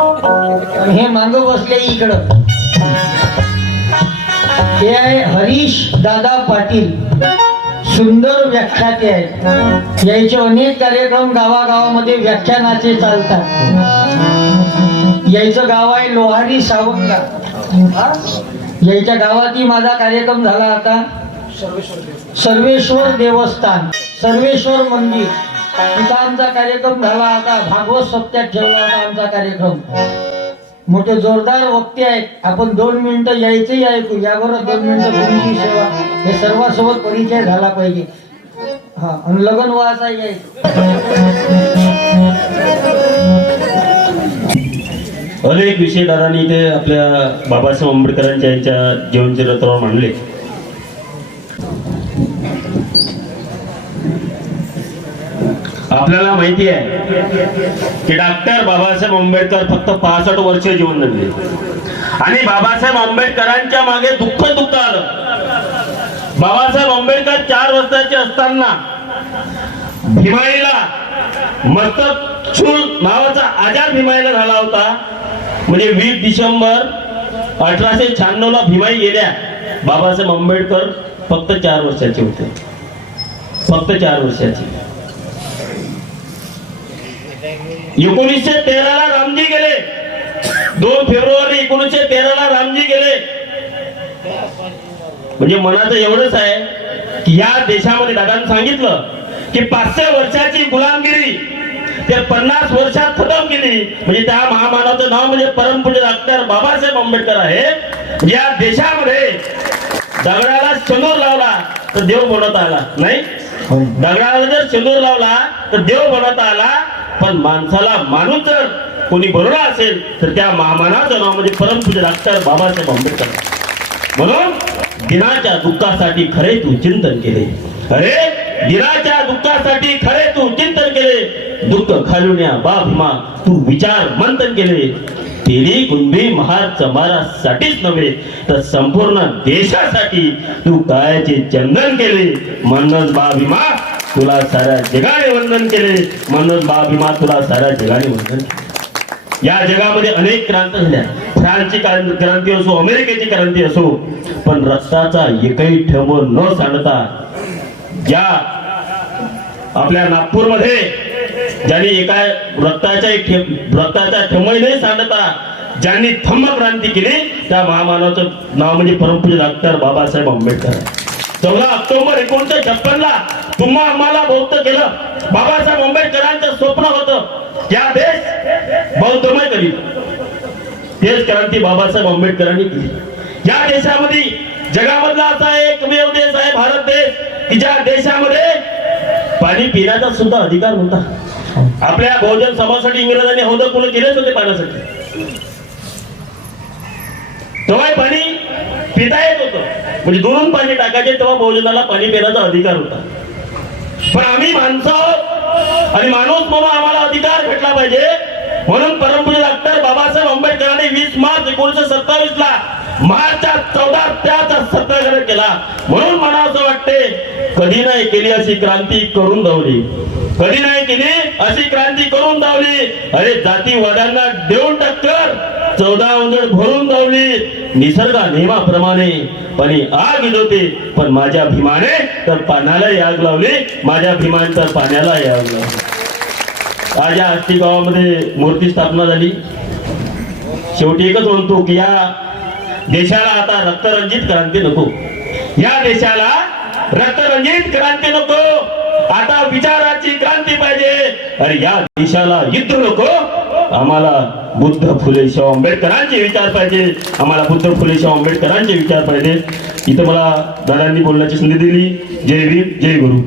हे मांग बसले इकडं, हे आहे हरीश दादा पाटील, सुंदर व्याख्याते आहेत. याचे अनेक कार्यक्रम गावागावामध्ये व्याख्यानाचे चालतात. याचं गाव आहे लोहारी सावंगा. याच्या गावातही माझा कार्यक्रम झाला आता. सर्वेश्वर देवस्थान, सर्वेश्वर मंदिर, तिथं आमचा कार्यक्रम झाला आता. भागवत सप्त्यात ठेवला होता आमचा कार्यक्रम. मोठे जोरदार वक्ते आहेत. आपण 2 मिनिटं यायचंही ऐकू. याबरोबर 2 मिनिटं तुमची सेवा, हे सर्वांसोबत परिचय झाला पाहिजे. हा, आणि लगन व्हायचा यायचं. अनेक विषयदारांनी ते आपल्या बाबासाहेब आंबेडकरांच्या यांच्या जीवनचरित्रावर मांडले. आपल्याला माहिती आहे की डॉक्टर बाबासाहेब आंबेडकर फक्त 65 वर्ष जीवन जगले आणि बाबासाहेब आंबेडकरांच्या मागे दुःख आलं. बाबासाहेब आंबेडकर 4 वर्षाचे असताना भीमाईला मस्तक चूल नावाचा आजार भीमाईला झाला होता. म्हणजे 20 डिसेंबर 1896 ला भीमाई गेल्या. बाबासाहेब आंबेडकर फक्त 4 वर्षाचे होते, फक्त 4 वर्षाचे. 1913 ला रामजी गेले. 2 फेब्रुवारी 1913 ला रामजी गेले. म्हणजे मनाचं एवढंच आहे की या देशामध्ये दादांनी सांगितलं की 500 वर्षाची गुलामगिरी ते 50 वर्षात खतम केली. म्हणजे त्या महामानवाचं नाव म्हणजे परमपूज्य डॉक्टर बाबासाहेब आंबेडकर आहे. या देशामध्ये दगडाला शेंदूर लावला तर देव बनवता आला नाही. दगडाला जर शेंदूर लावला तर देव बनवता आला, पण माणसाला माणूस जर कोणी बनवला असेल तर त्या महामानवाचं नाव म्हणजे परमपूज्य डॉक्टर बाबासाहेब आंबेडकर. म्हणून दिनाच्या दुःखासाठी खरे तू चिंतन केले. अरे दिनाच्या दुःखासाठी खरे तू चिंतन केले. दुःख घालवण्या बा भीमा तू विचार मंथन केले. तेरी कुंभी महार समाजासाठीच नव्हे तर संपूर्ण देशासाठी तू कायाचे चंदन केले. म्हणून बा भीमा तुला साऱ्या जगाने वंदन केले. म्हणून बा भीमा तुला साऱ्या जगाने वंदन केले. या जगामध्ये अनेक क्रांती झाल्या. फ्रान्सची क्रांती असो, अमेरिकेची क्रांती असो, पण रक्ताचा एकही थेंब न सांडता ज्या आपल्या नागपूरमध्ये ज्यांनी एका रक्ताचा थेंबही नाही सांडता ज्यांनी थंब क्रांती केली त्या महामानवाचं नाव म्हणजे परमपूज्य डॉक्टर बाबासाहेब आंबेडकर. 14 ऑक्टोबर 1956 ला तुम्हा आम्हाला बौद्ध केलं. बाबासाहेब आंबेडकरांचं स्वप्न होतं या देश बौद्धमय करील. तेच क्रांती बाबासाहेब आंबेडकरांनी केली. या देशामध्ये जगामधला असा एकमेव देश आहे भारत देश की ज्या देशामध्ये पाणी पिण्याचा सुद्धा अधिकार नव्हता. आपल्या बहुजन समाजासाठी इंग्रजांनी हौद पूर्ण केलेच होते पाण्यासाठी. तेव्हा पाणी पिता येत होतं, म्हणजे दुरून पाणी टाकायचे तेव्हा बहुजनाला पाणी पिण्याचा अधिकार होता. पण आम्ही माणसं आणि माणूस म्हणून आम्हाला अधिकार भेटला पाहिजे. म्हणून परमपूज्य डॉक्टर बाबासाहेब आंबेडकरांनी 20 मार्च 1927 ला मार्चच्या 14 त्याचा सत्याग्रह केला. म्हणून मला असं वाटते कधी नाही केली अशी क्रांती करून धावली, कधी नाही केली अशी क्रांती करून धावली. अरे जातीवाद्यांना देऊन टक्कर 14 उंदर भरून धावली. निसर्गा नियमाप्रमाणे पाणी आग विझवते, पण माझ्या भीमाने तर पाण्याला आग लावली. माझ्या भीमाने तर पाण्याला आग लावली. आज या आष्टी गावामध्ये मूर्ती स्थापना झाली. शेवटी एकच म्हणतो की या देशाला आता रक्तरंजित क्रांती नको. या देशाला रक्तरंजित क्रांती नको, आता विचाराची क्रांती पाहिजे. अरे या देशाला युद्ध नको, आम्हाला बुद्ध फुले शाहू आंबेडकरांचे विचार पाहिजे. आम्हाला बुद्ध फुले शाहू आंबेडकरांचे विचार पाहिजे. इथं मला दादांनी बोलण्याची संधी दिली. जय भीम, जय गुरु.